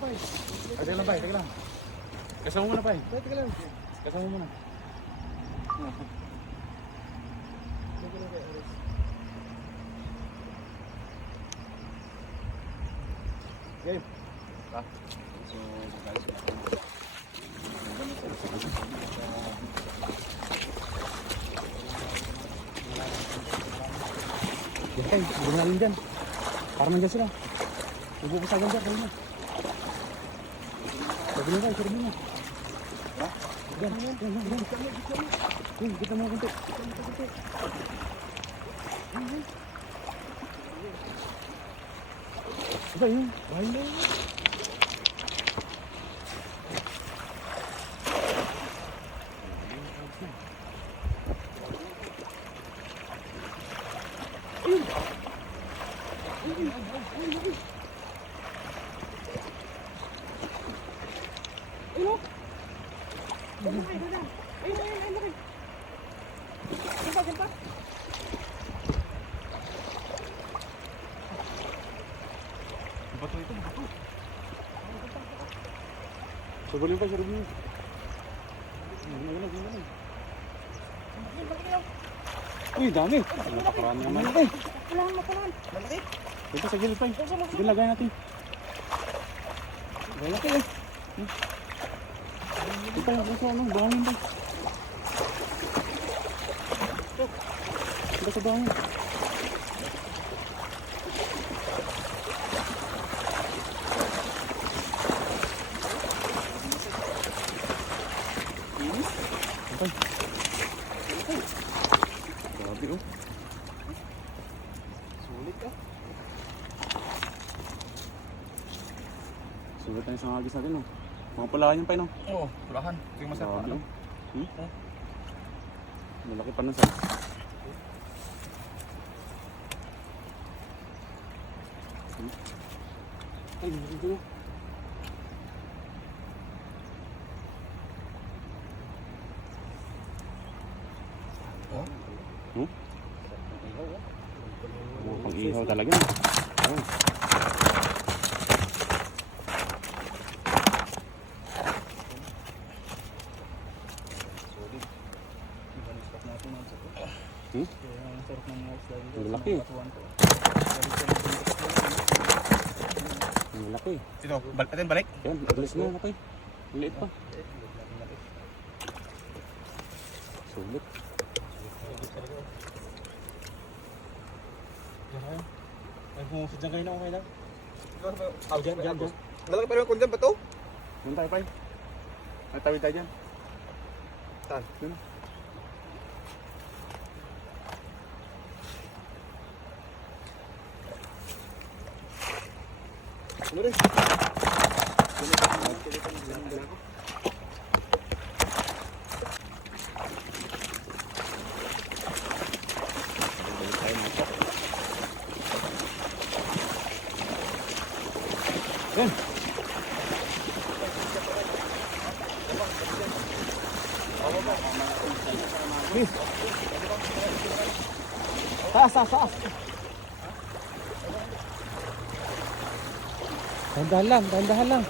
lang, Pai. Ay, teka lang, Pai, teka lang. Kasama mo muna, Pai. Pai, teka lang. Kasama mo. Aris. Game. Ah. So, guys, Yan gumaling dyan. Parang nandyan sila. Nagbubusagan dyan, kayo na. Sabi nyo kayo, sabi nyo. Ha? Yan, yan, yan, yan, yan. Yan, kita mo. Kita mo kunti. Yan, yan. Yun. Ay, na yun. Bato ito, bato. Sabalin pa, niyo. Uy, dami. Napakarami naman. Malaki. Wala kang makulan. Malaki. Dito sa gilid pa. Dito lagay natin. Malaki eh. Ito yung puso, ano, bahangin pa. Ito sa bahangin. Ito. Grabe oh. Sulit ka. Sulit tayo sa agis natin, no? Mga pulahan yung pa, no? Oo, pulahan. Ito yung masarap. Ano? Hmm? Oh. Malaki pa nun sa... Ay, dito. Oh? Hmm? Oh, pang ihaw talaga. Oh. Solid. Iba ng stock natin ang sarap. Hmm? Kaya ang sarap ng isda dito. Ang laki. Ang laki. Ito, balik natin, balik. Yan, alis na, laki. Maliit pa. Sulit. Ay, pumusod dyan kayo na okay lang. Oh, dyan, dyan, dyan. Malaki pa rin kung dyan ba to? Doon tayo, Pai. Ay, tawid tayo dyan. Saan? Doon. Ano rin? Taas, taas, taas. Dahan lang, dahan lang.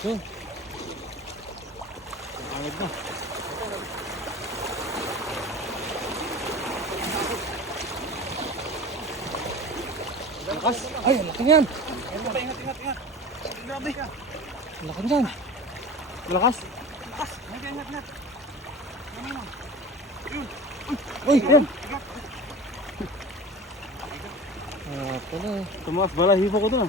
Yun. Angit na. Lakas. Ay, ang laki niyan. Ingat, ingat, ingat, ingat. Grabe ka. Laki niyan. Malakas. Lakas. Ingat, ingat, ingat. Uy, yan. Ah, pala. Tumaas bala, hipo ko doon.